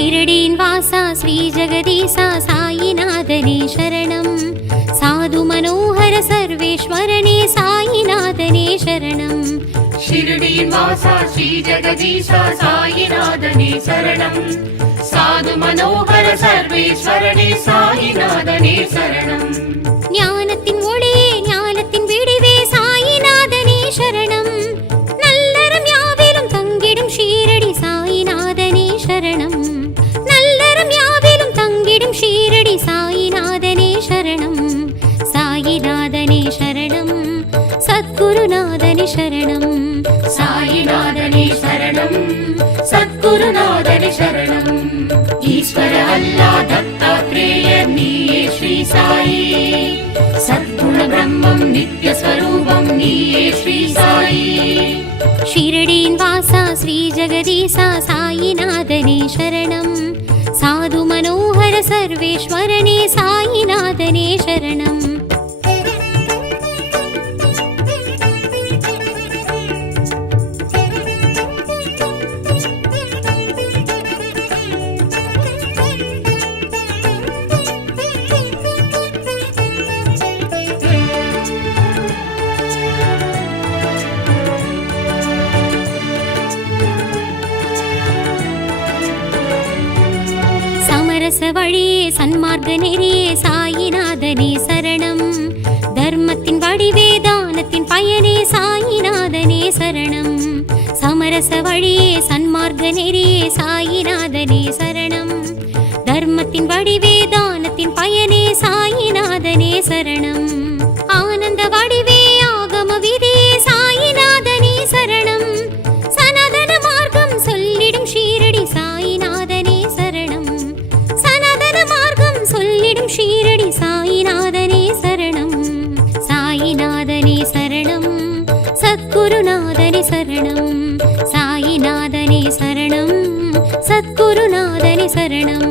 शिरडीन् वासा श्री जगदीशा साईनाथने शरणं साधु मनोहर सर्वेश्वरने साईनाथने शरणं शिरडीन् वासा श्री जगदीशा साईनाथने शरणं साधु मनोहर सर्वेश्वरने साईनाथने शरणं ஞானத்தின் ஒளியே ஞானத்தின் விடிவே சாயிநாதனே சரணம் நல்லறம் யாவிலும் தங்கிடும் ஷீரடி சாயிநாதனே சரணம் நல்லறம் யாவிலும் தங்கிடும் ஷீரடி சாயிநாதனே சரணம் சாயிநாதனே சரணம் சத்குருநாதனே சரணம் साईनाथने शरणं सद्गुरुनाथने शरणं ईश्वर अल्लाह दत्तात्रेय नीये श्री साई सद्गुण ब्रह्मं नित्य स्वरूपं नीये श्री साई शिरडीन् वासा श्री जगदीशा साईनाथने शरणं साधु मनोहर सर्वेश्वरने साईनाथने शरणं வழியே சன்மார்க்க நெறியே சாயிநாதனே சரணம் தர்மத்தின் வடிவே தானத்தின் பயனே சாயிநாதனே சரணம் சமரச வழியே சன்மார்க்க நெறியே சாயிநாதனே சரணம் தர்மத்தின் வடிவே தானத்தின் பயனே சாயிநாதனே சரணம் ஆனந்த வடிவே ஆகம விதியே சாயிநாதனே சரணம் சனாதன மார்க்கம் சொல்லிடும் ஷீரடி சாயிநாதனே சரணம் சொல்லிடும் ஷீரடி சாயிநாதனே சரணம் சாயிநாதனே சரணம் சத்குருநாதனே சரணம் சாயிநாதனே சரணம் சத்குருநாதனே சரணம்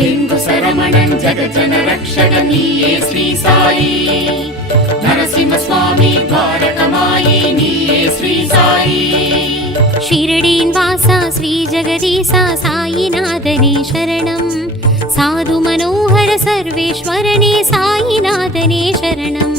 வெங்கு சரமணன் ஜகஜன ரக்ஷக நீயே ஸ்ரீ சாயி நரசிம்ம சுவாமி துவாரகமாயி நீயே ஸ்ரீ சாயி ஷிரடீன் வாசா ஸ்ரீ ஜகதீசா சாயிநாதனே சரணம் साधु मनोहर सर्वेश्वरने साईनाथने शरणं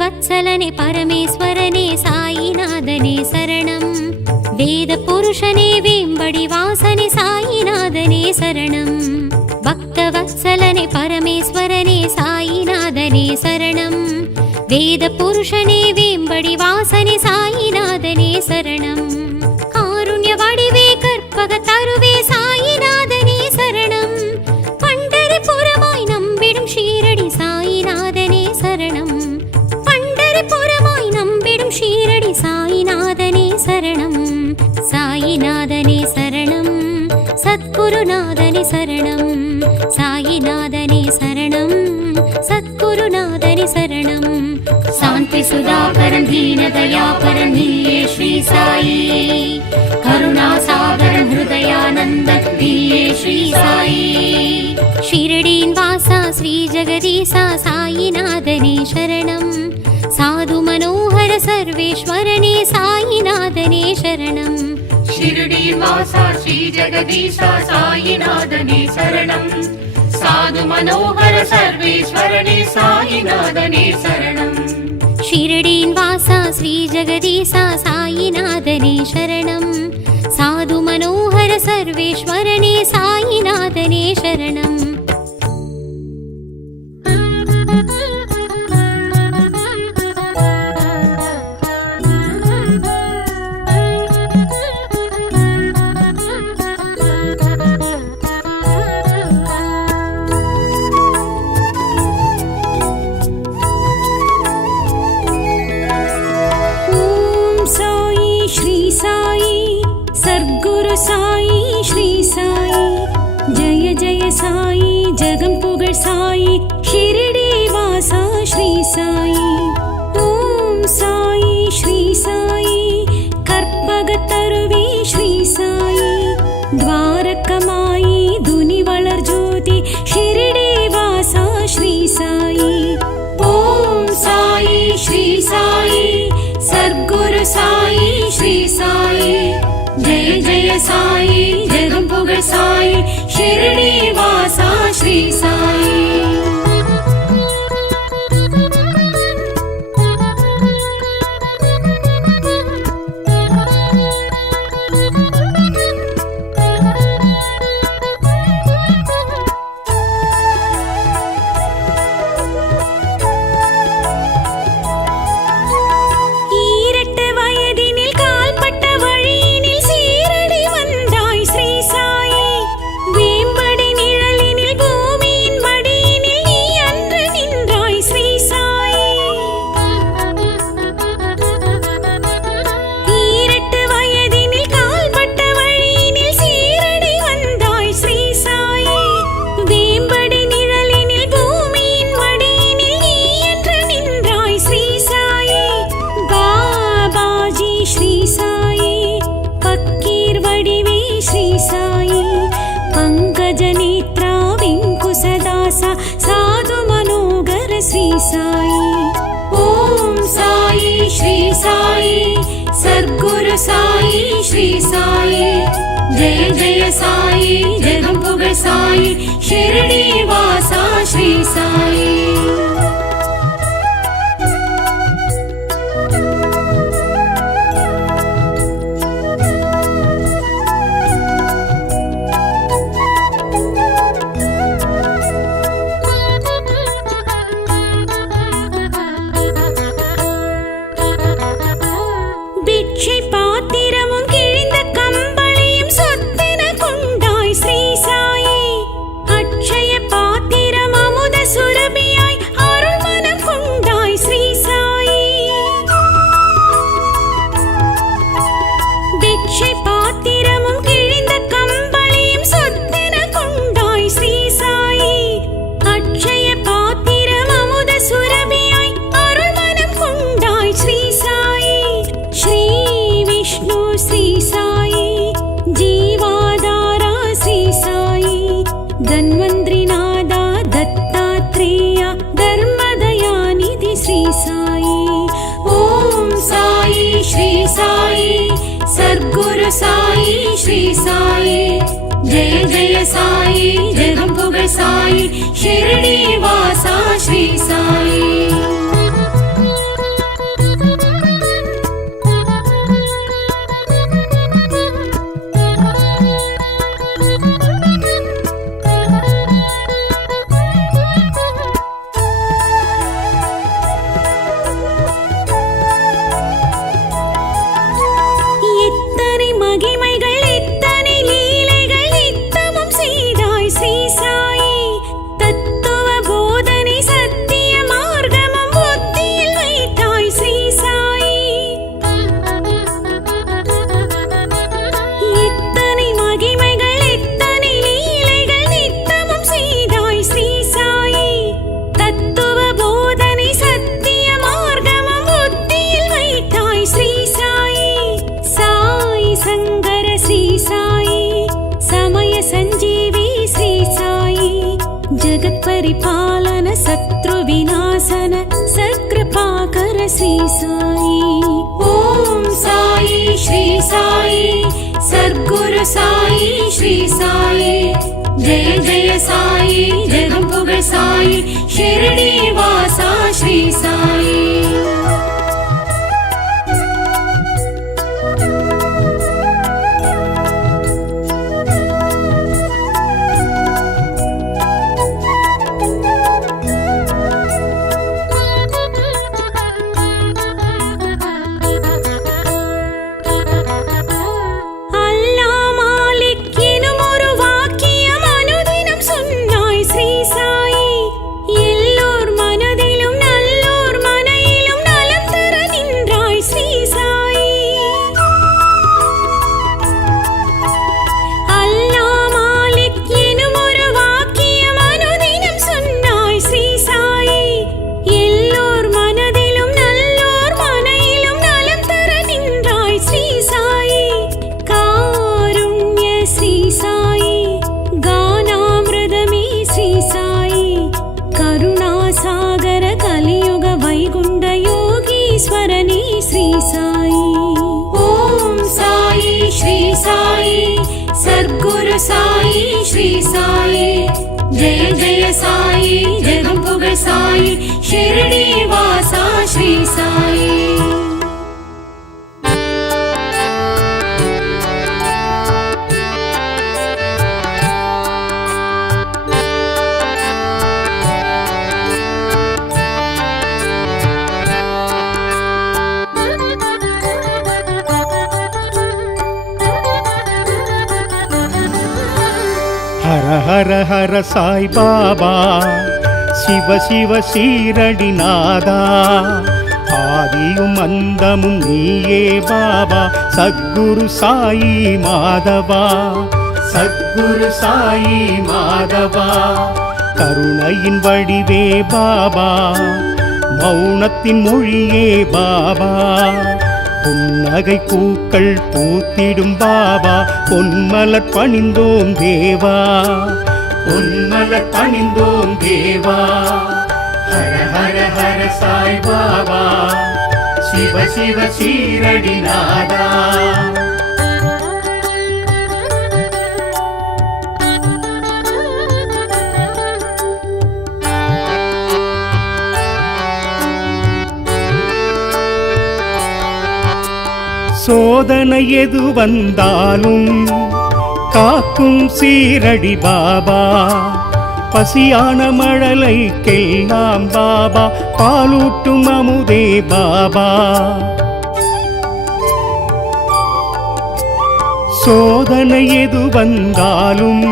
वत्सलने परमेश्वरने साईनाथने शरणं वेद पुरुषने वेंबडी वासने साईनाथने शरणं भक्तवत्सलने परमेश्वरने साईनाथने शरणं वेद पुरुषने वेंबडी वासने साईनाथने शरणं कारुण्य वडिवे कर्पग तरुवे साईनाथने शरणं पंडरिपुरमाय नंबिडुम ஷீரடி साईनाथने शरणं புறமாய் நம்பிடும் ஷீரடி சாயிநாதனே சரணம் சாயிநாதனே சரணம் சத்குருநாதனே சரணம் சாயிநாதனே சரணம் சத்குருநாதனே சரணம் சாந்தி சுதாகரன் தீன தயாபரன் நீயே ஸ்ரீ சாயி கருணா சாகரன் ஹிருதயானந்தன் நீயே ஸ்ரீ சாயி ஷிரடீன் வாசா ஸ்ரீ ஜகதீசா சாயிநாதனே சரணம் साधु मनोहर सर्वेश्वरने साईनाथने शरणं शिरडीन् वासा श्री जगदीशा साईनाथने शरणं साधु मनोहर सर्वेश्वरने साईनाथने शरणं शिरडीन् वासा श्री जगदीशा साईनाथने शरणं साधु मनोहर सर्वेश्वरने साईनाथने शरणं साई श्री साई सद्गुरु साई श्री साई சாயி. ஓம் சாயி ஸ்ரீ சாயி. கற்பகத்தருவி ஸ்ரீ சாயி. துவாரகமாயி துனி வளர் ஜோதி ஷிரடி வாசா ஸ்ரீ சாயி. ஓம் சாயி ஸ்ரீ சாயி. சர்க்குரு சாயி ஸ்ரீ சாயி. ஜெய ஜெய சாயி ஜெகம் புகழ் சாயி ஷிரடி வாசா ஸ்ரீ சாயி. சாயி ஸ்ரீ சாயி. ஜெய ஜெய சாயி ஜெகம் புகழ் சாயி ஷிரடி வாசா ஸ்ரீ சாயி. சாயி ஸ்ரீ சாயி. ஜெய ஜெய சாயி ஜெகம் புகழ் சாயி ஷிரடி வாசா ஸ்ரீ சாயி. परिपालन शत्रु विनाशन सत्कृपाकर श्री साई. ओम साई श्री साई. सद्गुरु साई श्री साई. जय जय साई जगम पुगळ साई शिरडी वासा श्री साई. சாயி எல்லோர் மனதிலும் நல்லோர் மனை श्री साई ओम साई श्री साई सद्गुरु साई श्री साई जय जय साई जगम पुगळ साई शिरडी वासा श्री साई ஹர ஹர ஹர சாய் பாபா சிவ சிவ சீரடிநாதா ஆதியும் அந்தமும் நீயே பாபா சத்குரு சாயி மாதவா சத்குரு சாயி மாதவா கருணையின் வடிவே பாபா மௌனத்தின் மொழியே பாபா புன்னகை பூக்கள் பூத்திடும் பாபா பொன்மலர் பணிந்தோம் தேவா பொன்மலர் பணிந்தோம் தேவா ஹர ஹர ஹர சாய் பாபா சிவ சிவ சீரடிநாதா சோதனை எது வந்தாலும் காக்கும் சீரடி பாபா பசியான மழலைக்கெல்லாம் பாபா பாலூட்டும் அமுதே பாபா சோதனை எது வந்தாலும்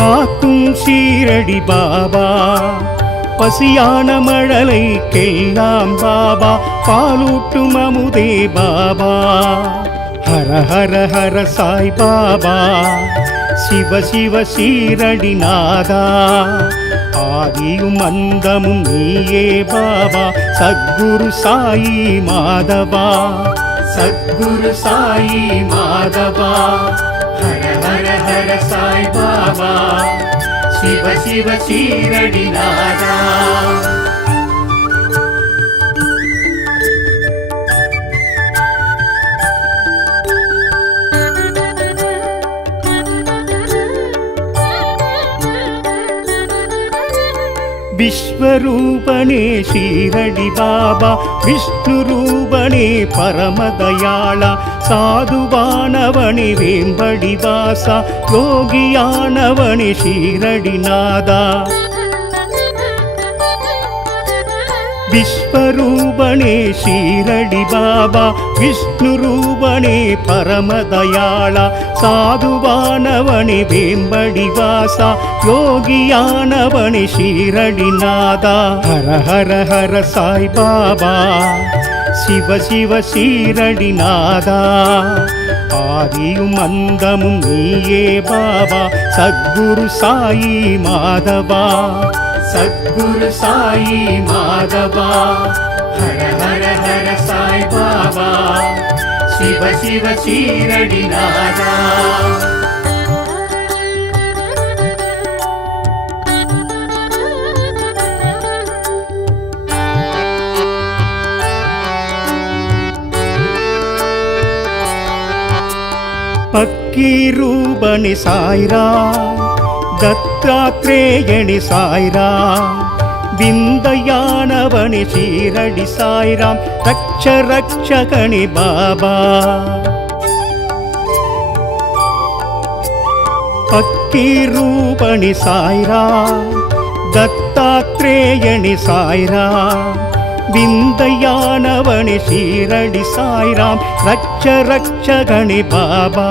காக்கும் சீரடி பாபா பசியான மழலைக்கெல்லாம் பாபா பாலூட்டும் அமுதே பாபா ஹர ஹர ஹர சாய் பாபா சிவ சிவ சீரடிநாதா ஆதியும் அந்தமும் நீயே பாபா சத்குரு சாயி மாதவா சத்குரு சாயி மாதவா ஹர ஹர ஹர சாய் பாபா சிவ சிவ சீரடிநாதா விஸ்வரூபனே ஷீரடி பாபா விஷ்ணு ரூபனே பரமதயாளா சாதுவானவனே வேம்படி வாசா யோகியானவனே ஷீரடிநாதா விஸ்வரூபனே ஷீரடி பாபா விஷ்ணு ரூபனே பரமதயாளா சாதுவானவனே வேம்படி வாசா யோகியானவனே ஷீரடிநாதா ஹர ஹர ஹர சாய் பாபா சிவ சிவ சீரடிநாதா ஆதியும் அந்தமும் நீயே பாபா சத்குரு சாயி மாதவா சத்குரு சாயி மாதவா ஹர ஹர ஹர சாய் பாபா சிவ சிவ சீரடிநாதா பக்கீரூபணி சாய்ரா தத்தாத்ரேயணி சாய்ரா விந்தயானவனி ஷீரடி சாய்ராம் ரக்ஷ ரக்ஷகணி பாபா பக்கீரூபணி சாய்ரா தத்தாத்ரேயணி சாய்ரா விந்தயானவனி ஷீரடி சாய்ராம் ரக்ஷ ரக்ஷகணி பாபா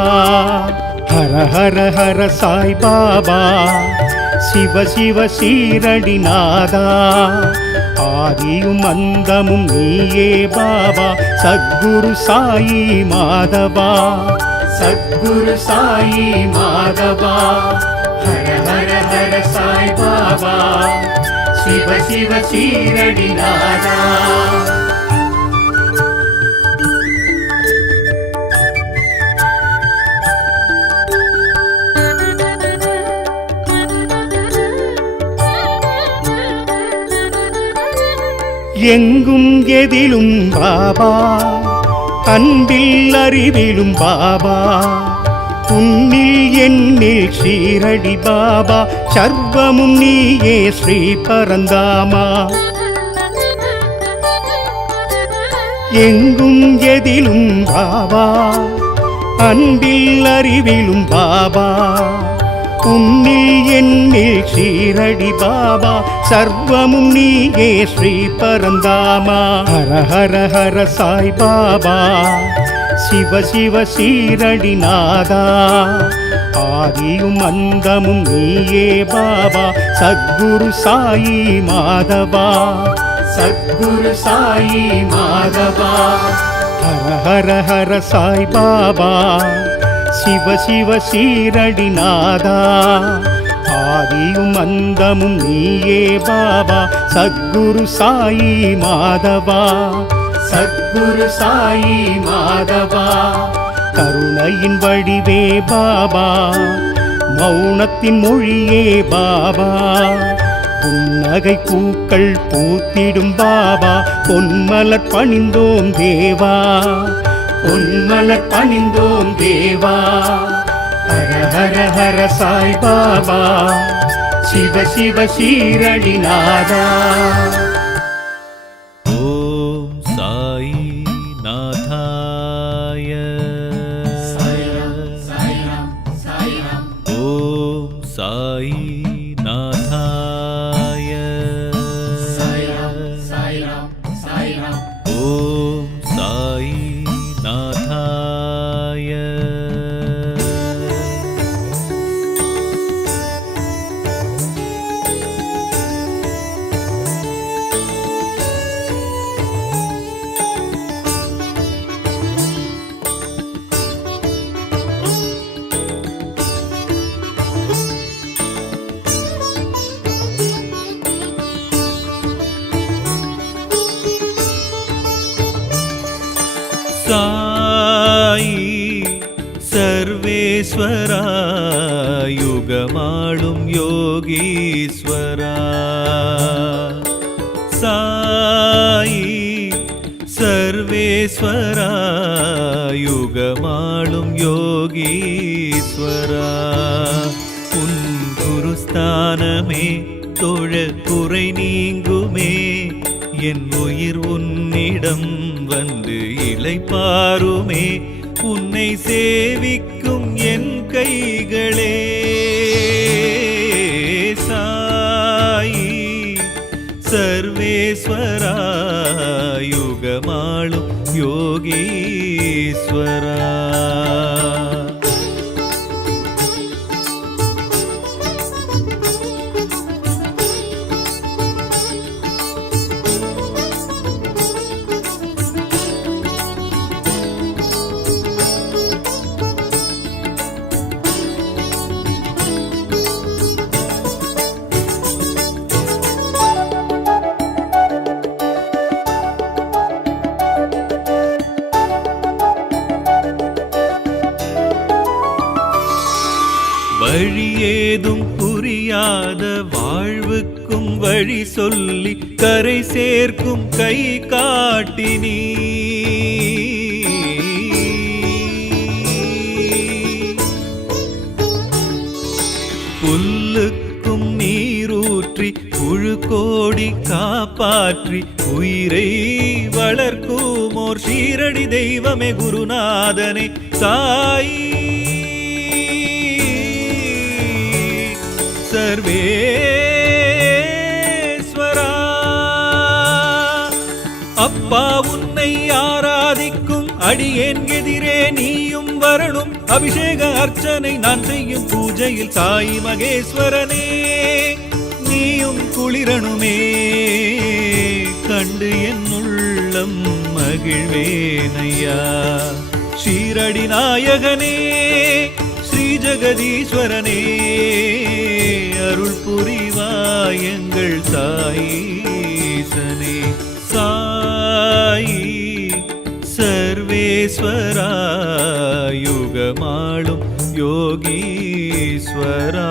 ஹர ஹர ஹர சாய் பாபா சிவ சிவ சீரடிநாதா ஆதியும் அந்தமும் நீயே பாபா சத்குரு சாயி மாதவா சத்குரு சாயி மாதவா ஹர ஹர ஹர சாய் பாபா சிவ சிவ சீரடிநாதா எங்கும் எதிலும் பாபா, அன்பில் அறிவிலும் பாபா, உன்னில் என்னில் ஷீரடி பாபா, சர்வமும் நீயே ஸ்ரீ பரந்தாமா. எங்கும் எதிலும் பாபா, அன்பில் அறிவிலும் பாபா, உன்னில் என்னில் ஷீரடி பாபா, சர்வமும் நீயே ஸ்ரீ பரந்தாமா. ஹர ஹர ஹர சாய் பாபா, சிவ சிவ ஷீரடி நாதா, ஆதியும் அந்தமும் நீயே பாபா, சத்குரு சாயி மாதவா, சத்குரு சாயி மாதவா. ஹர ஹர ஹர சாய் பாபா, சிவ சிவ ஷீரடி நாதா, ஆதியும் அந்தமும் நீயே பாபா, சத்குரு சாயி மாதவா, சத்குரு சாயி மாதவா. கருணையின் வடிவே பாபா, மௌனத்தின் மொழியே பாபா, புன்னகை பூக்கள் பூத்திடும் பாபா, பொன்மலர் பணிந்தோம் தேவா, பொன்மலர் பணிந்தோம் தேவா. ஹர ஹர ஹர சாய் பாபா, சிவ சிவ ஷீரடி நாதா. ஓம் சாய் நாதாய ஓம் சாய் நாதாய ஓம் சாய் நாதாய. சாயி சர்வேஸ்வரா, யுகமாளும் யோகீஸ்வரா, சாயி சர்வேஸ்வரா, யுகமாளும் யோகீஸ்வரா. உன் குருஸ்தானமே தொழ குறை நீங்குமே, என் உயிர் உன்னிடம் வந்து இளைப்பாருமே, உன்னை சேவிக்கும் என் கைகளே. சாயி சர்வேஸ்வரா, யுகமாளும் யோகீஸ்வரா. வழியேதும் புரியாத வாழ்வுக்கும் வழி சொல்லி கரை சேர்க்கும் கை காட்டினீ. புல்லுக்கும் நீரூற்றி புழு கோடி காப்பாற்றி உயிரை வளர்க்கும் ஓர் ஷீரடி தெய்வமே குருநாதனே சாயி சர்வேஸ்வரா. அப்பா உன்னை ஆராதிக்கும் அடியேன் எதிரே நீயும் வரணும், அபிஷேக அர்ச்சனை நான் செய்யும் பூஜையில் சாயி மகேஸ்வரனே நீயும் குளிரணுமே, கண்டு என் உள்ளம் மகிழ்வேனையா. ஷீரடி நாயகனே ஸ்ரீ ஜெகதீஸ்வரனே, அருள் புரிவாய் எங்கள் சாயீசனே. சாயி சர்வேஸ்வரா, யுகமாளும் யோகீஸ்வரா.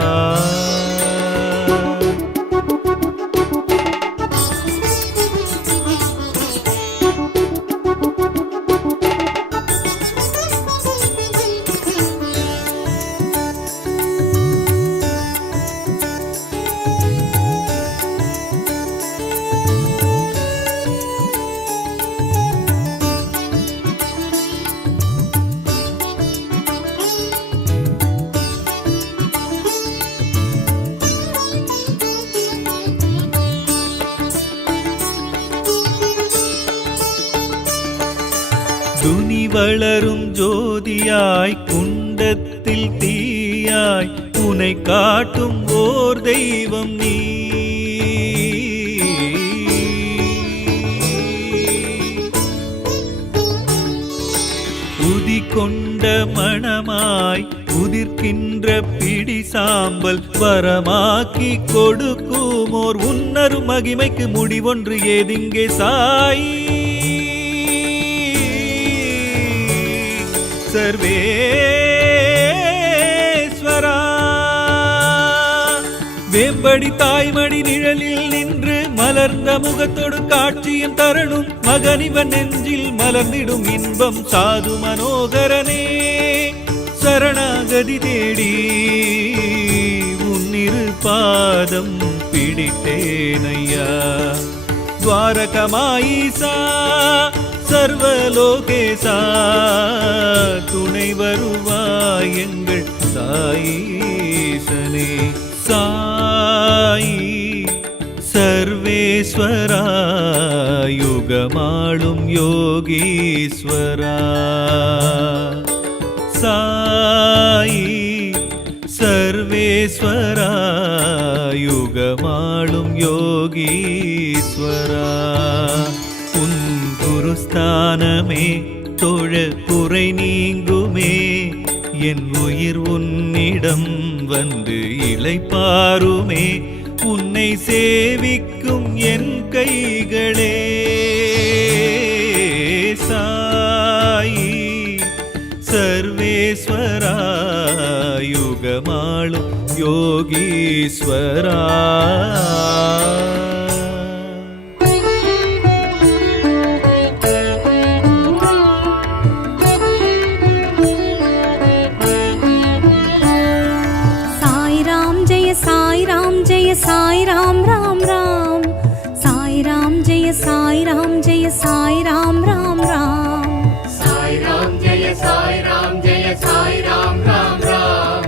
வளரும் ஜோதியாய் குண்டத்தில் தீயாய் உனை காட்டும் ஓர் தெய்வம் நீ. உதி கொண்ட மணமாய் உதிர்க்கின்ற பிடி சாம்பல் வரமாக்கி கொடுக்குமோர் உன்னரு மகிமைக்கு முடிவொன்று ஏதிங்கே சாயி. சர்வேஸ்வரா வேம்படி தாய்மடி நிழலில் நின்று மலர்ந்த முகத்தோடு காட்சியும் தரணும் மகனிவன் நெஞ்சில் மலர்ந்திடும் இன்பம் சாது மனோகரனே. சரணாகதி தேடி உன்னிரு பாதம் பிடித்தேனையா. துவாரகமாயிசா சர்வலோகேசா துணை வருவாய் எங்கள் சாயீசனே. சாயி சர்வேஸ்வரா யுகமாளும் யோகீஸ்வரா. சாயி சர்வேஸ்வரா யுகமாளும் யோகீஸ்வரா. உன் குருஸ்தானமே தொழ குறை நீங்குமே என் உயிர் உன்னிடம் வந்து இளைப்பாருமே. உன்னை சேவிக்கும் என் கைகளே சாயி சர்வேஸ்வரா யுகமாளும் யோகீஸ்வரா. साई राम राम राम साई राम जय साई राम जय साई राम राम राम साई राम जय साई राम जय साई राम राम राम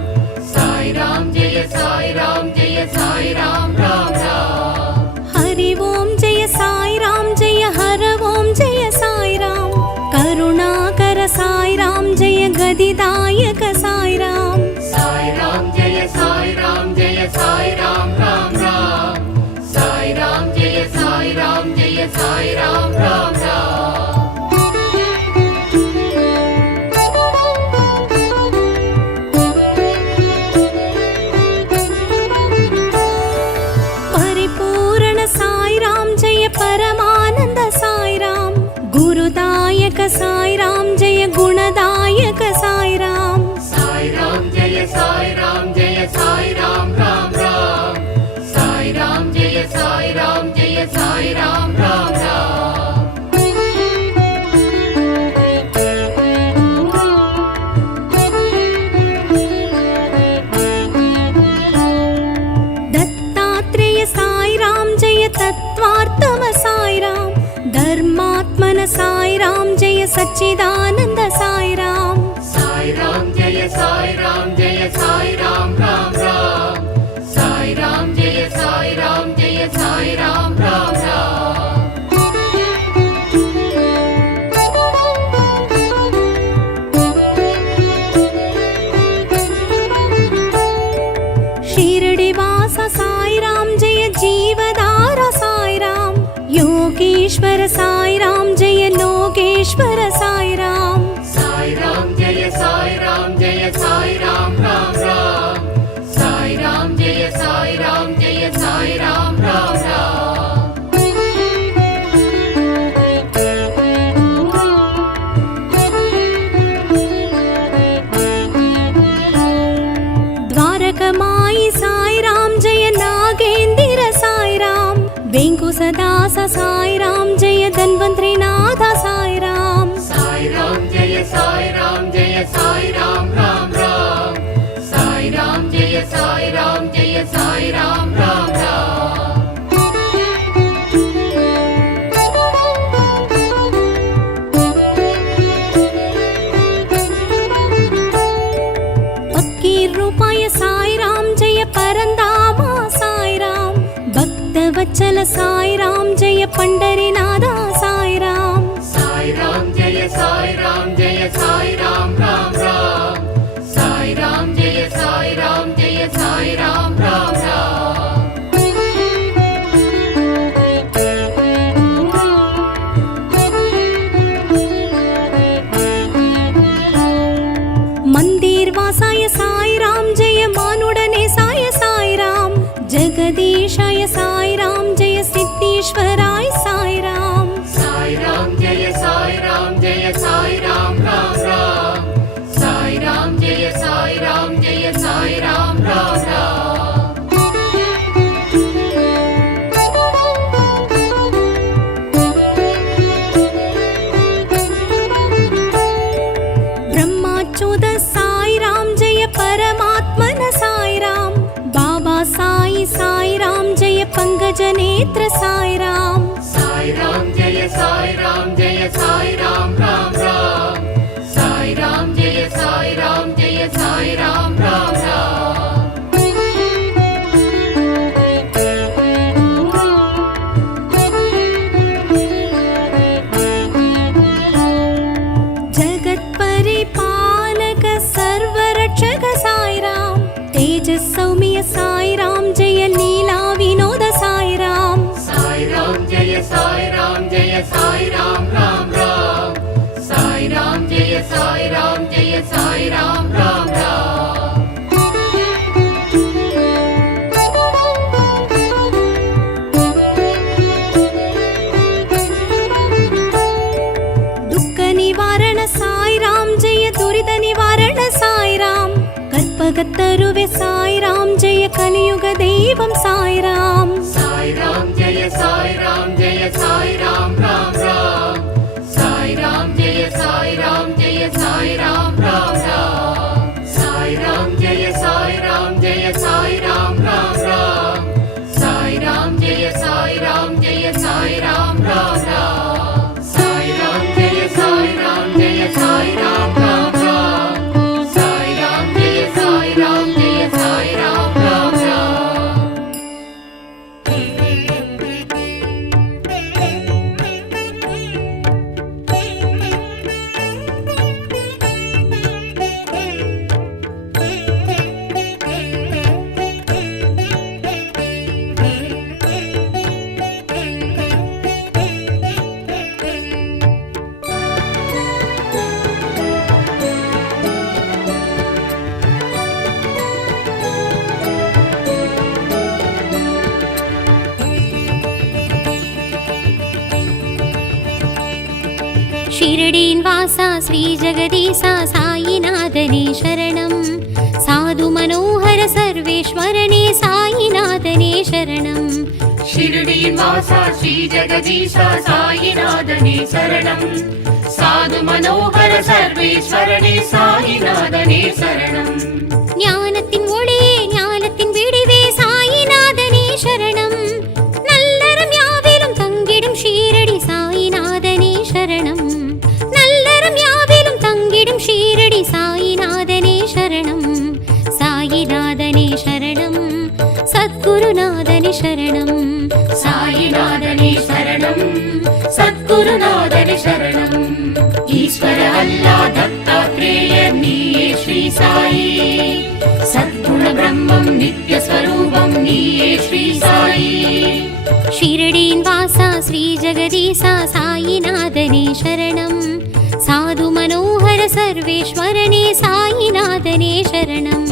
साई राम जय साई राम जय साई राम राम राम. हरि ओम जय साई राम जय हर ओम जय साई राम करुणाकर साई राम जय गदिदायक साई राम. साई राम जय साई राम जय साई राम राम राम साई राम जय साई राम जय साई राम राम राम. परिपूर्ण साई राम जय परमानंद साई राम गुरुदायक साई राम जय गुणदायक साई राम. साई राम जय साई राम जय साई राम राम राम साई राम जय साई राम जय साई राम राम राम. दत्तात्रेय साई राम जय तत्वार्थम साई राम धर्मात्मन साई राम जय सच्चिदानंद साई राम. साई राम जय साई राम जय साई राम राम राम साई राम जय साई राम जय साई राम राम राम. शिरडी वासा साई राम जय जीवदारा साई राम योगेश्वर साई राम जय लोकेश्वर साई राम. साई राम जय साई राम जय साई राम राम राम साई राम जय साई राम जय साई राम राम राम. द्वारकमाई साई राम जय नागेंद्र साई राम वेंकुसदास साई राम जय धन्वंतरीनाथ साई राम. साई राम जय साई राम जय साई राम राम राम साई राम जय साई राम जय साई राम राम राम. फकीर रूपाय साई राम जय परंदामा साई राम भक्तवत्सल साई राम जय पंढरीनाथ साई राम. साई राम जय साई राम जय जय साई राम राम राम। मंदिर वासाय साई राम जय मानुडने साय साई राम जगदीशाय साई राम जय सिद्धेश्वराय साई राम। साई राम जय साई राम जय साई राम राम राम। साई राम जय साई राम जय साई राम राम राम। ब्रह्माच्युत साई राम जय परमात्मन साई राम बाबा साई साई राम जय पंकज नेत्र साई राम। साई राम जय साई राम जय साई राम राम राम। साई राम जय साई राम जय साई राम राम राम। जगत परिपालक सर्वरक्षक साई राम तेजस सौम्य साई राम जय लीला विनोद साई राम। साई राम जय साई राम जय साई राम राम राम। साई राम जय साई राम जय साई राम राम राम। दुःख निवारण साई राम जय दुरित निवारण साई राम कल्पगतरुवे साई राम जय कलियुग दैवं साई राम। साई राम जय साई राम जय साई राम राम राम। साई राम जय साई राम जय साई राम राम राम। साई राम जय साई राम जय साई राम राम राम। साई राम जय साई राम जय साई राम राम राम। साई राम जय साई राम जय साई राम राम राम। साई राम जय साई राम जय साई राम राम राम। शिरडीन् वासा श्री जगदीशा साईनाथने शरणं साधु मनोहर सर्वेश्वरने साईनाथने शरणं। शिरडीवासा श्री जगदीशा साईनाथने शरणं साधु मनोहर सर्वेश्वरने साईनाथने शरणं। ஞானத்தின் ஒளியே ஞானத்தின் விடிவே சாயிநாதனே சரணம் நல்லறம் யாவிலும் தங்கிடும் ஷீரடி சாயிநாதனே சரணம் நல்லறம் யாவிலும் தங்கிடும் ஷீரடி சாயிநாதனே சரணம் சாயிநாதனே சரணம் சத்குருநாதனே சரணம் साईनाथने शरणं सद्गुरुनाथने शरणं। ईश्वर अल्लाह दत्तात्रेय नीये श्री साई सद्गुण ब्रह्मं नित्य स्वरूपं नीये श्री साई। शिरडीन् वासा श्री जगदीशा साईनाथने शरणं साधु मनोहर सर्वेश्वरने साईनाथने शरणम्।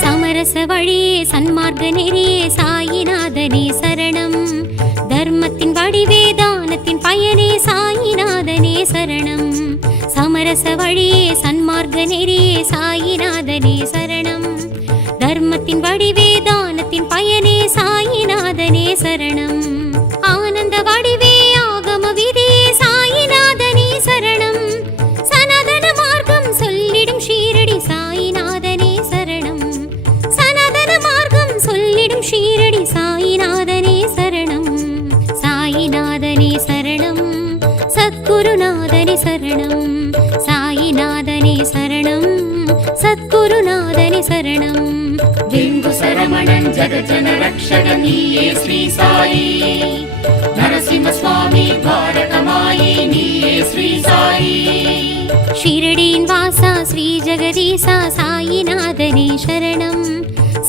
சமரச வழியே சன்மார்க்க நெறியே சாயிநாதனே சரணம் தர்மத்தின் வடிவே தானத்தின் பயனே சாயிநாதனே சரணம் சமரச வழியே சன்மார்க்க நெறியே சாயிநாதனே சரணம் தர்மத்தின் வடிவே தானத்தின் பயனே சாயிநாதனே சரணம் ஆனந்த வடிவே ஆகம விதியே சாயிநாதனே சரணம் சனாதன மார்க்கம் சொல்லிடும் ஷீரடி சாயிநாதனே சரணம் சனாதன மார்க்கம் சொல்லிடும் ஷீரடி சாயிநாதனே சரணம் சாயிநாதனே சரணம் சத்குருநாதனே சரணம் சாயிநாதனே சரணம் சத்குருநாதனே சரணம் வெங்கு சரமணன் ஜகஜன ரக்ஷக நீயே ஸ்ரீ சாயி நரசிம்ம சுவாமி பாரகமாயி நீயே ஸ்ரீ சாயி ஷிரடியின் வாசா ஸ்ரீ ஜெகதீசா சாயிநாதனே சரணம்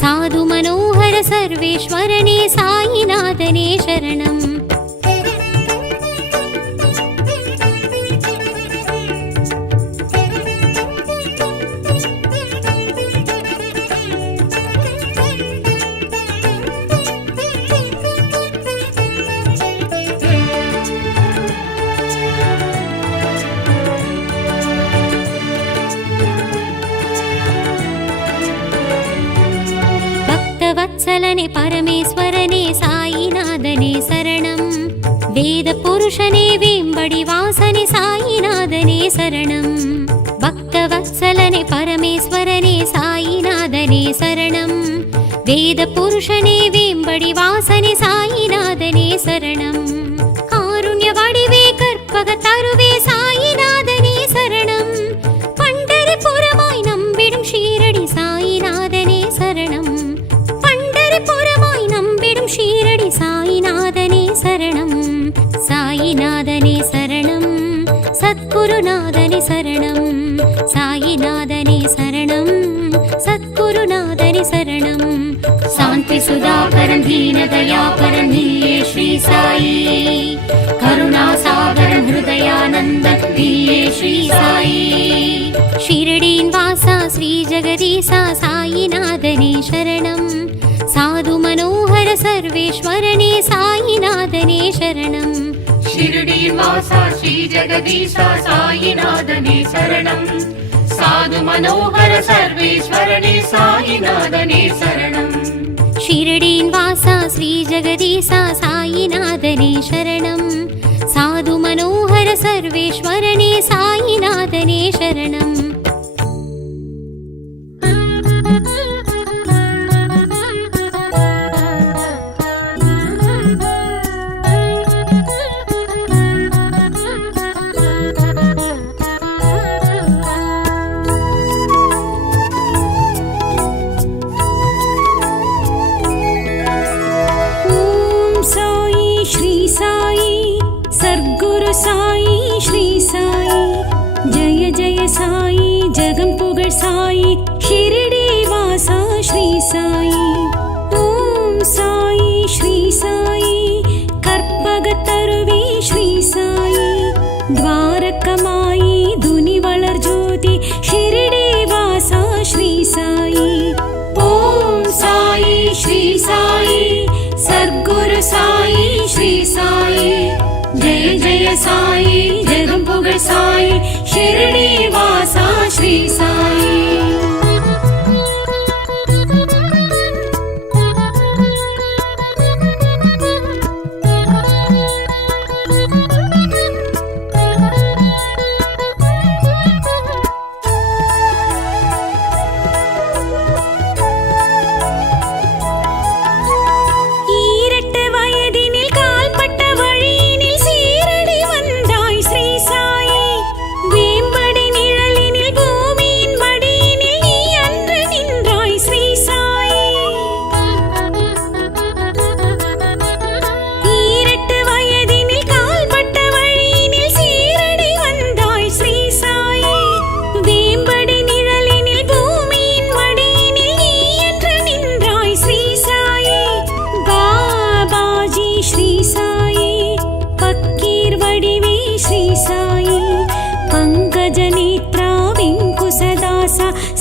சாது மனோகர சர்வேஸ்வரனே சாயிநாதனே சரணம் வத்சலனே பரமேஸ்வரனே சாயிநாதனே சரணம் வேத புருஷனே வேம்படி வாசனே சாயிநாதனே சரணம் பக்த வத்சலனே பரமேஸ்வரனே சாயிநாதனே சரணம் வேத புருஷனே வேம்படி வாசனே சாயிநாதனே சரணம் காருண்ய வடிவே கற்பக தருவே சாயிநாதனே சரணம் பண்டரிபுரமாய் நம்பிடும் ஷீரடி சாயிநாதனே சரணம் புறமாய் நம்பிடும் ஷீரடி சாயிநாதனே சரணம் சாயிநாதனே சரணம் சத்குருநாதனே சரணம் சாயிநாதனே சரணம் சத்குருநாதனே சரணம் சாந்தி சுதாகரன் தீனதயாபரன் நீயே ஸ்ரீ சாயி கருணாசாகரன் ஹிருதயானந்தன் நீயே ஸ்ரீ சாயி ஷிரடியின் வாசா ஸ்ரீ ஜெகதீசா சாயிநாதனே சரணம் சாது மனோகர சர்வேஸ்வரனே சாயிநாதனே சரணம் ஷிரடியின் வாசா ஸ்ரீ ஜெகதீசா சாயிநாதனே சரணம் சாது மனோகர சர்வேஸ்வரனே சாயிநாதனே சரணம் ஷிரடியின் வாசா ஸ்ரீ ஜெகதீசா சாயிநாதனே சரணம் சாது மனோகர சர்வேஸ்வரனே சாயிநாதனே சரணம் சாயி ஸ்ரீ சாயி ஜெய ஜெய சாயி ஜெகம் புகழ் சாயி ஷிரடி வாசா ஸ்ரீ சாயி ஓம் சாயி ஸ்ரீ சாயி கற்பக தருவி ஸ்ரீ சாயி துவாரகமாயி துனி வளர் ஜோதி ஷிரடி வாசா ஸ்ரீ சாயி ஓம் சாயி ஸ்ரீ சாயி சத்குரு சாயி ஸ்ரீ சாயி जय जय साई जगम पुगड़ साई शिरडी वासा श्री साई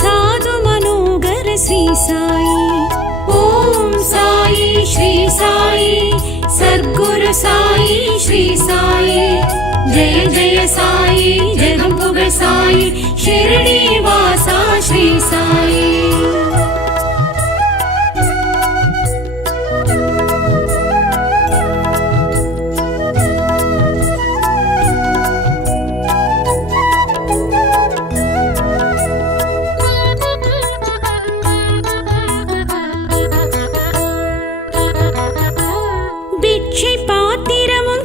साधु मनोगर श्री साई ओम साई श्री साई सद्गुरु साई श्री साई जय जय साई जगम पुगड़ साई शिरडी वासा श्री साई भिक्षै पात्तिरमुम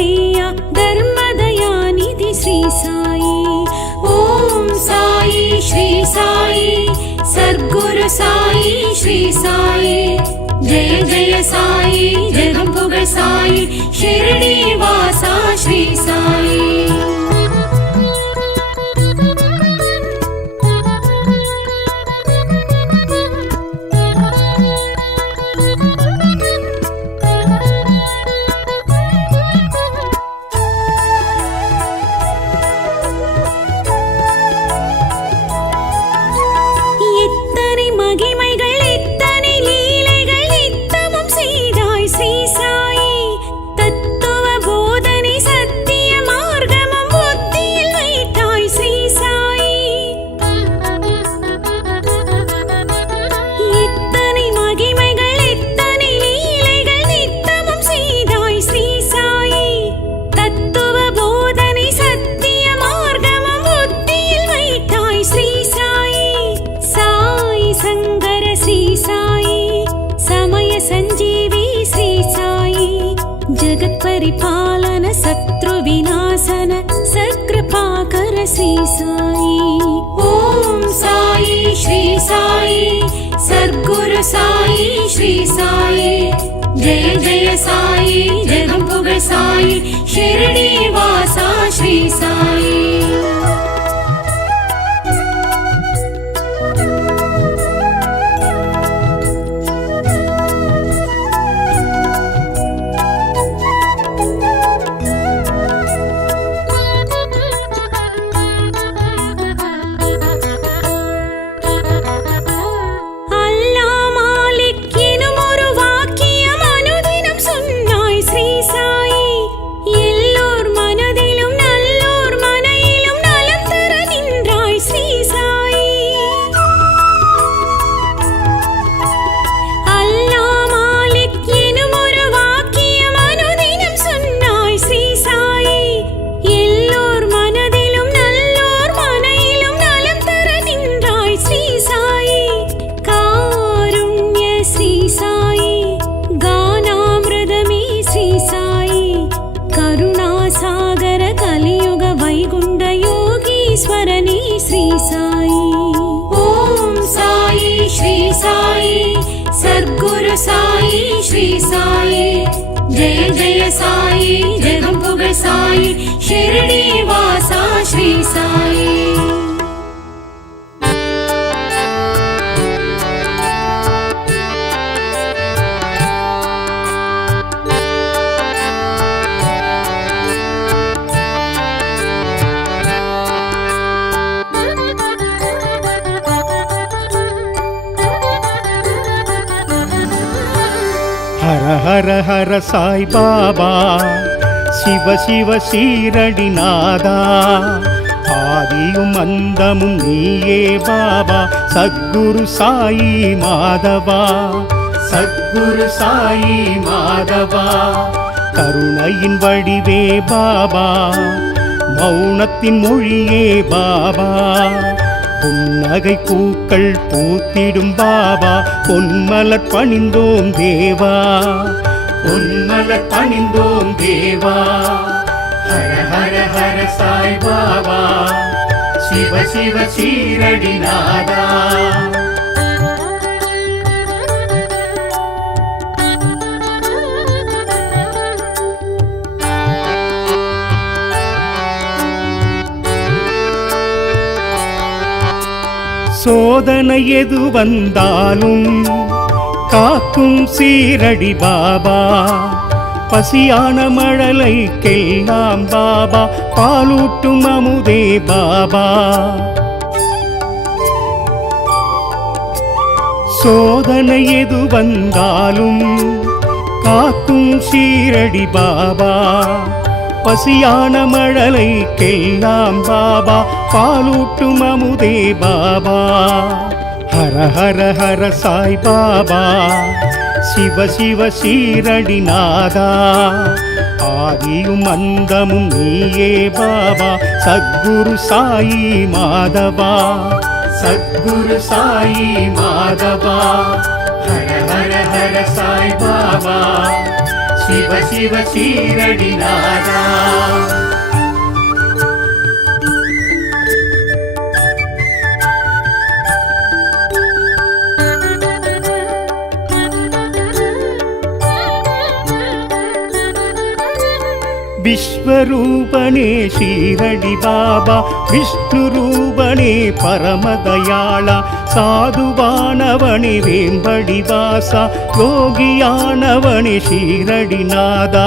ಶ್ರೇಯ ಧರ್ಮದಯಾನಿಧಿ ಶ್ರೀ ಸಾಯಿ. ಓಂ ಸಾಯಿ ಶ್ರೀ ಸಾಯಿ சத்குரு சாயி ஸ்ரீ சாயி. ஜெய ஜெய சாயி ஜெகம் புகழ் சாயி ஷிரடி வாசா ஸ்ரீ சாயி. परिपालन शत्रु विनाशन सत्कृपाकर श्री साई. ओम साई श्री साई सद्गुरु साई श्री साई. जय जय साई जगं पुगळ் साई शिरडी वासा श्री साई. साई श्री साई. जय जय साई जगं पुगळ் साई शिरडी वासा श्री साई. ஹர ஹர ஹர சாய் பாபா சிவ சிவ சீரடி நாதா. ஆதியும் அந்தமும் நீயே பாபா சத்குரு சாயி மாதவா. சத்குரு சாயி மாதவா கருணையின் வடிவே பாபா மௌனத்தின் மொழியே பாபா. புன்னகை பூக்கள் பூத்திடும் பாபா பொன்மலர் பணிந்தோம் தேவா. பொன்மலர் பணிந்தோம் தேவா. ஹர ஹர ஹர சாய் பாபா சிவ சிவ சீரடி நாதா. சோதனை எது வந்தாலும் காக்கும் சீரடி பாபா. பசியான மழலைக்கெல்லாம் பாபா பாலூட்டும் அமுதே பாபா. சோதனை எது வந்தாலும் காக்கும் சீரடி பாபா. பசியான மழலைக்கெல்லாம் பாபா பாலூட்டும் அமுதே பாபா. ஹர ஹர ஹர சாய் பாபா சிவ சிவ சீரடி நாதா. ஆதியும் அந்தமும் நீயே பாபா சத்குரு சாயி மாதவா. சத்குரு சாயி மாதவா. ஹர ஹர ஹர சாய் பாபா சிவ சிவ சீரடிநாதா. விஸ்வரூபனே ஷீரடி பாபா, விஷ்ணு ரூபனே பரமதயாளா, சாதுவானவனே வேம்படி வாசா, யோகியானவனே ஷீரடிநாதா.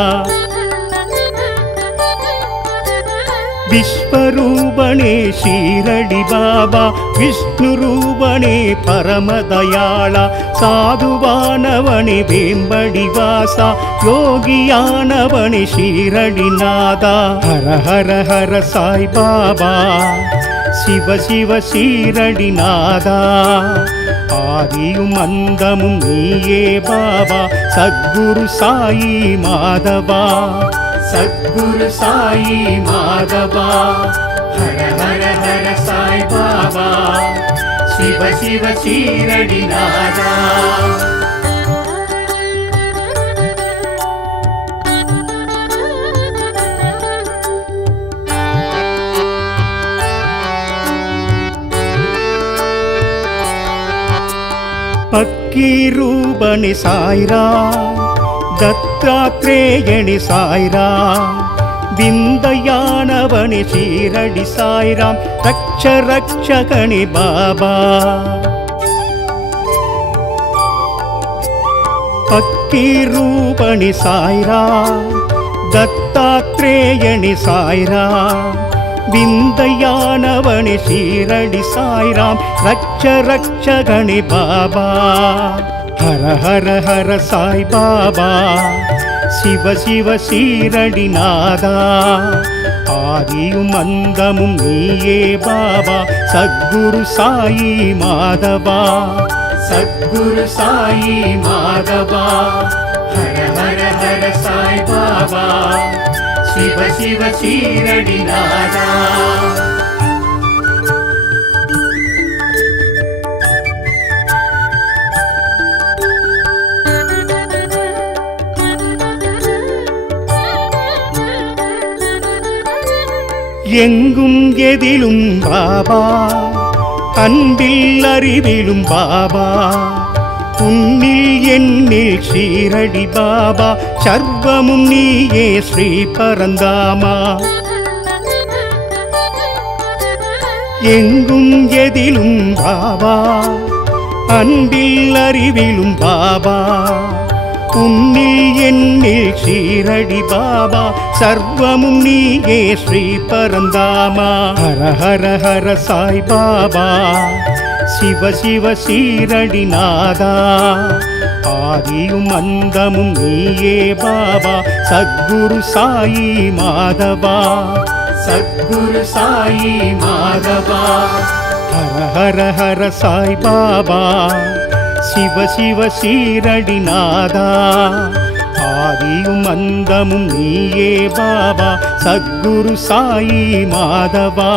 விஸ்வரூபனே ஷீரடி பாபா, விஷ்ணு ரூபனே பரமதயாளா, சாதுவானவனே வேம்படி வாசா, யோகியானவனே ஷீரடிநாதா. ஹர ஹர ஹர சாய் பாபா, சிவ சிவ சீரடிநாதா. ஆதியும் அந்தமும் நீயே பாபா, சத்குரு சாயி மாதவா, சத்குரு சாயி மாதவா. ஹர ஹர ஹர சாய் பாபா, சிவ சிவ சீரடிநாதா. பக்கீரூபணி சாய்ரா, தத்தாத்ரேயணி சாய்ராம், விந்தயானவனி ஷீரடி சாய்ராம், ரக்ஷ ரக்ஷகணி பாபா. பக்கீரூபணி சாய்ராம், தத்தாத்ரேயணி சாய்ராம், விந்தயானவனி ஷீரடி சாய்ராம், ரக்ஷ ரக்ஷகணி பாபா. ஹர ஹர ஹர சாய் பாபா, சிவ சிவ சீரடிநாதா. ஆதியும் அந்தமும் நீயே பாபா, சத்குரு சாயி மாதவா, சத்குரு சாயி மாதவா. ஹர ஹர ஹர சாய் பாபா, சிவ சிவ சீரடிநாதா. எங்கும் எதிலும் பாபா, அன்பில் அறிவிலும் பாபா, உன்னில் என்னில் ஷீரடி பாபா, சர்வமும் நீயே ஸ்ரீ பரந்தாமா. எங்கும் எதிலும் பாபா, அன்பில் அறிவிலும் பாபா, உன்னில் என்னில் ஷீரடி பாபா, சர்வமும் நீயே ஸ்ரீ பரந்தாமா. ஹர ஹர ஹர சாய் பாபா, சிவ சிவ சீரடிநாதா. ஆதியும் அந்தமும் நீயே பாபா, சத்குரு சாயி மாதவா, சத்குரு சாயி மாதவா. ஹர ஹர ஹர சாய் பாபா, சிவ சிவ சீரடிநாதா. ஆதியும் அந்தமும் நீயே பாபா, சத்குரு சாயி மாதவா,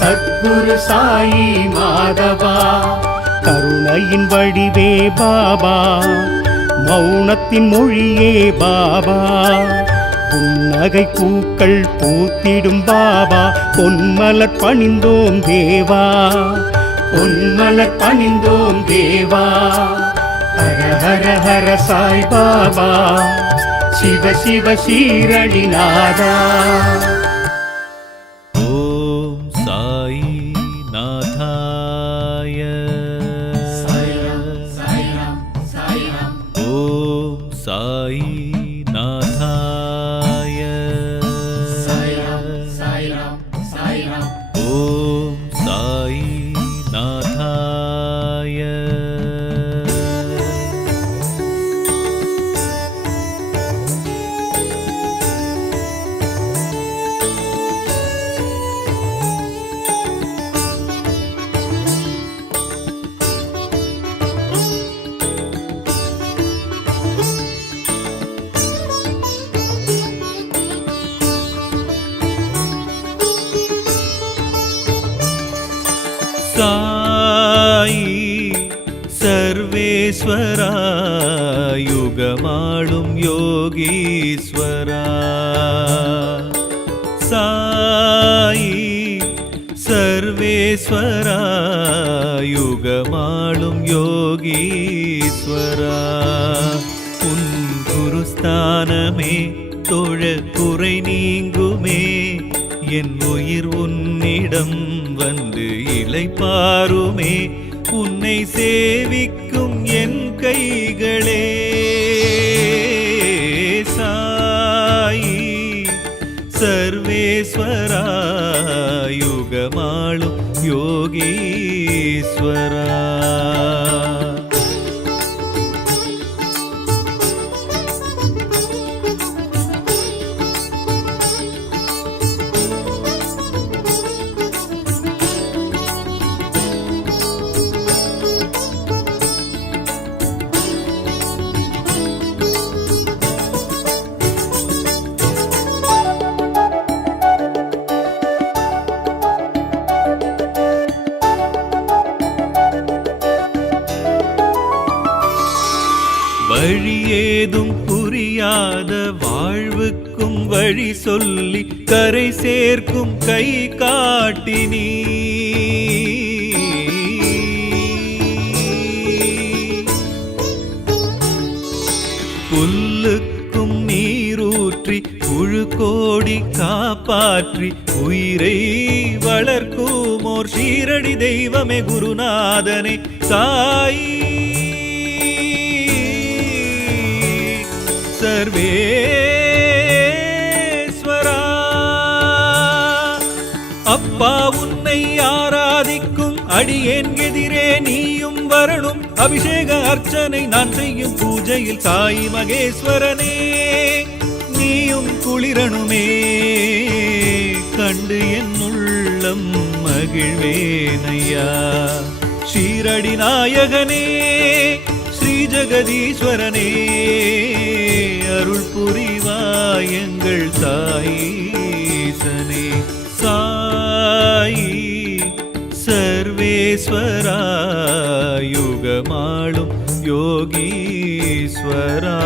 சத்குரு சாயி மாதவா. கருணையின் வடிவே பாபா, மௌனத்தின் மொழியே பாபா, புன்னகை பூக்கள் பூத்திடும் பாபா, பொன்மலர் பணிந்தோம் தேவா, பொன்மலர் பணிந்தோம் தேவா. ஹர ஹர ஹர சாய் பாபா, சிவ சிவ சீரடிநாதா. ஓம் சாய் நாதாய ஓம் சாய் நாதாய ஓம் சாய் நாதாய. சர்வேஸ்வரா யுகமாளும் யோகீஸ்வரா சாயி சர்வேஸ்வரா யுகமாளும் யோகீஸ்வரா உன் குருஸ்தானமே தொழ குறை நீங்குமே என் உயிர் உன்னிடம் வந்து இளைப்பாருமே உன்னை சேவிக்கும் என் கைகளே சாயி சர்வேஸ்வரா யுகமாளும் யோகீஸ்வரா வழியேதும் புரியாத வாழ்வுக்கும் வழி சொல்லி கரை சேர்க்கும் கை காட்டினீ புல்லுக்கும் நீரூற்றி புழு கோடி காப்பாற்றி உயிரை வளர்க்கும் ஓர் ஷீரடி தெய்வமே குருநாதனே சாயி சர்வேஸ்வரா அப்பா உன்னை ஆராதிக்கும் அடியேன் எதிரே நீயும் வரணும் அபிஷேக அர்ச்சனை நான் செய்யும் பூஜையில் சாயி மகேஸ்வரனே நீயும் குளிரணுமே கண்டு என் உள்ளம் மகிழ்வேனையா ஷீரடி நாயகனே ஸ்ரீ ஜெகதீஸ்வரனே அருள் புரிவாய் எங்கள் சாயீசனே சாயி சர்வேஸ்வரா யுகமாளும் யோகீஸ்வரா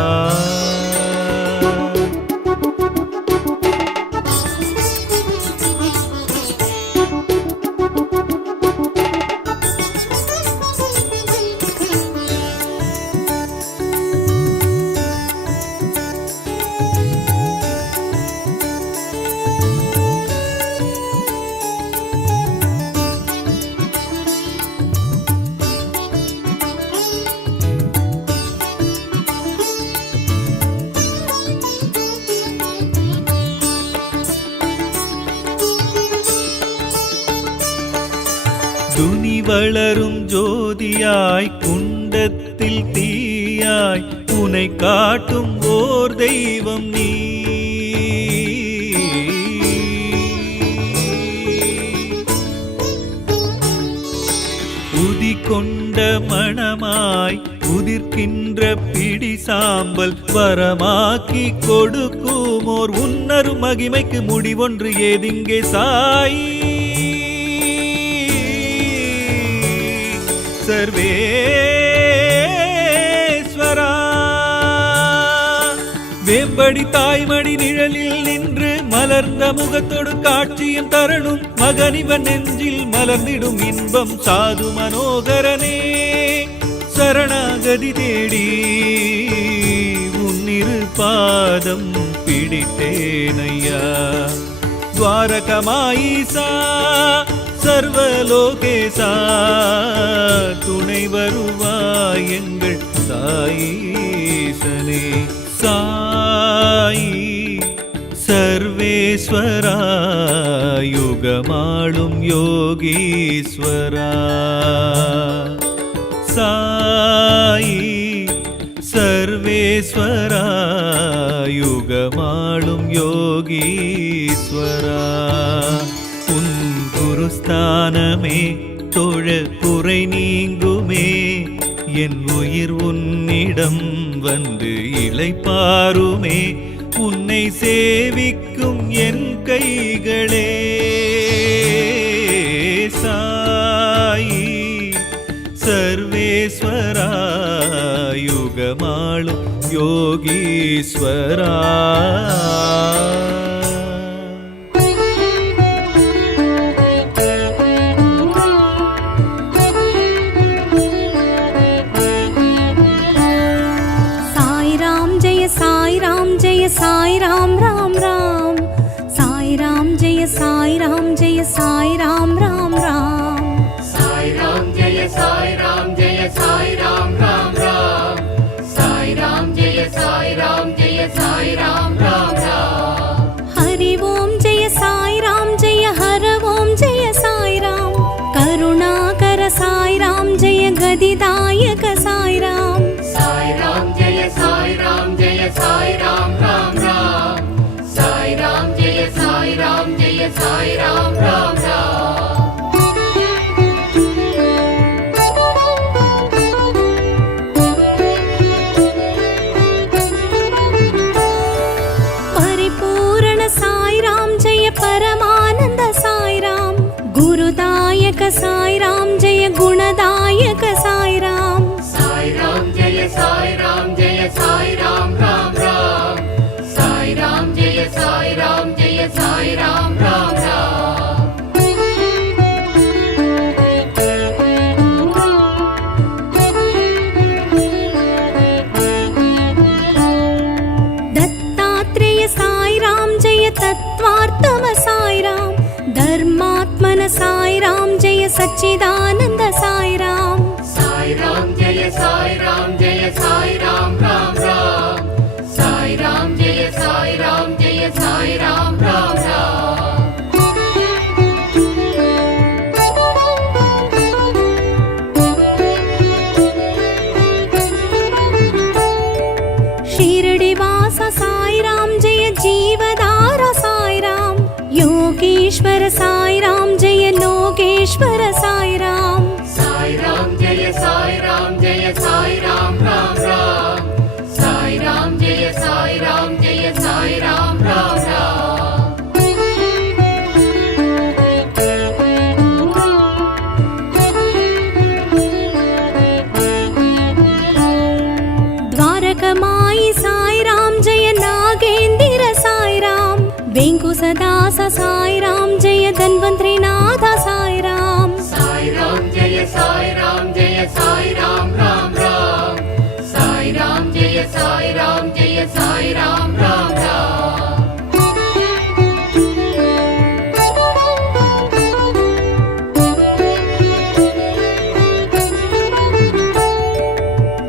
துனி வளரும் ஜோதியாய் குண்டத்தில் தீயாய் உனை காட்டும் ஓர் தெய்வம் நீ உதி கொண்ட மணமாய் உதிர்க்கின்ற பிடி சாம்பல் வரமாக்கி கொடுக்கும் ஓர் உன்னரு மகிமைக்கு முடிவொன்று ஏதிங்கே சாயி சர்வேஸ்வரா வேம்படி தாய்மடி நிழலில் நின்று மலர்ந்த முகத்தோடு காட்சியும் தரணும் மகனிவன் நெஞ்சில் மலர்ந்திடும் இன்பம் சாது மனோகரனே சரணாகதி தேடி உன்னிரு பாதம் பிடித்தேனையா துவாரகமாயிசா சர்வலோகேசா துணை வருவாய் எங்கள் சாயீசனே சாயி சர்வேஸ்வரா யுகமாளும் யோகீஸ்வரா சாயி சர்வேஸ்வரா யுகமாளும் யோகீஸ்வரா உன் குருஸ்தானமே தொழ குறை நீங்குமே என் உயிர் உன்னிடம் வந்து இளைப்பாருமே உன்னை சேவிக்கும் என் கைகளே சாயி சர்வேஸ்வர ஈஸ்வரா யுகமாளும் யோகீஸ்வரா. साई राम जय साई राम राम राम. साई राम जय साई राम जय साई राम राम राम. साई राम जय साई राम जय साई राम राम राम. साई राम जय साई राम जय साई राम राम राम. हरि ओम जय साई राम जय हर ओम जय साई राम. करुणाकर साई राम जय गदिदायक साई राम. साई राम जय साई राम जय साई राम राम राम. साई राम जय साई राम जय साई राम राम राम. परिपूर्ण साई राम जय परमानंद साई राम. गुरुदायक साई राम जय गुणदायक साई राम. साई राम जय साई राम जय साई राम राम राम. साई राम जय साई राम जय साई राम राम राम. दत्तात्रेय साई राम जय तत्वार्थम साई राम. धर्मात्मन साई राम जय सच्चिदानंद साई राम. साई राम जय साई राम जय साई राम राम राम. साई राम जय साई राम जय साई राम राम राम. शिरडिवासा साई राम जय जीवधारा साई राम. योगेश्वर साई राम जय लोकेश्वर साई राम. साई राम जय साई राम जय साई राम राम राम. साई राम जय साई राम जय साई राम राम राम. द्वारकमाई साई राम जय नागेंद्र साई राम. वेंकुसदास साई राम जय धन्वंतरीनाथ साई राम. साई राम जय साई राम जय साई राम राम राम. साई राम जय साई राम जय साई राम राम राम.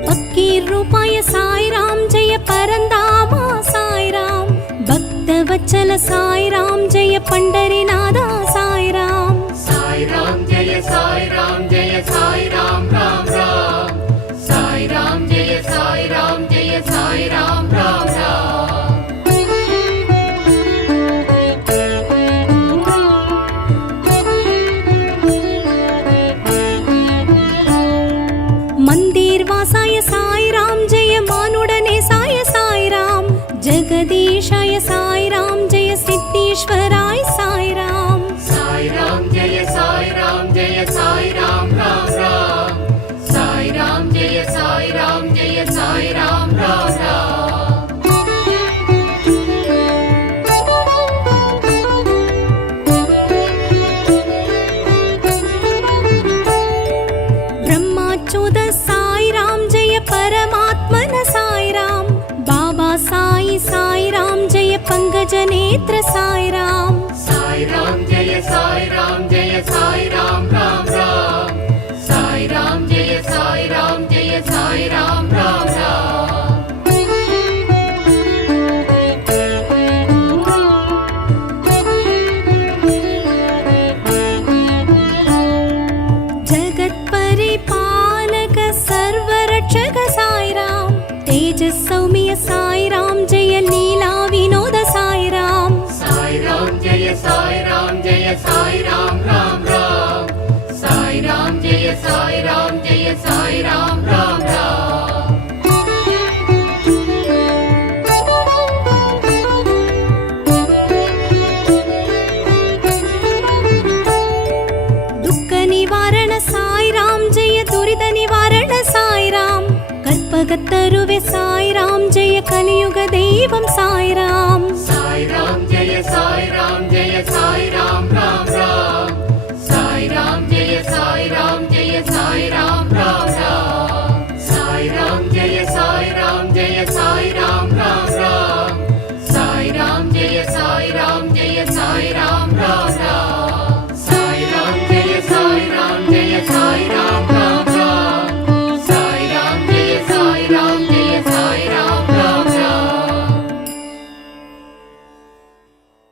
फकीर रूपाय साई राम जय परंदामा साई राम. भक्तवत्सल साई राम जय पंडरीनाथ साई राम. साई राम जय साई राम जय साई राम राम राम. साई राम जय साई राम जय साई राम राम राम. मंदिर वासाय साई राम जय मानुडने साय साई राम. जगदीशाय साई राम जय सिद्धेश्वराय साई राम. साई राम जय साई राम जय साई राम राम राम. साई राम जय साई राम जय साई राम राम राम. ब्रह्माच्युत साई राम जय परमात्मन साई राम. बाबा साई साई राम जय पंकज नेत्र साई राम. साई राम जय साई राम जय साई राम राम राम. साई राम जय साई राम जय साई राम राम राम. जगत परिपालक सर्वरक्षक साई राम. तेज सौम्य साई राम जय लीला विनोद साई राम. साई राम जय साई राम जय साई राम राम राम. साई राम जय साई राम जय साई राम राम राम. दुःख निवारण साई राम जय दुरित निवारण साई கற்பகத்தருவே சாய்ராம் ஜெய கலியுக தெய்வம் சாய்ராம் சாய்ராம் ஜெய சாய்ராம் ஜெய சாய்ராம் ராம் ராம் சாய்ராம் ஜெய சாய்ராம் ஜெய சாய்ராம் ராம் ராம் சாய்ராம் ஜெய சாய்ராம் ஜெய சாய்ராம்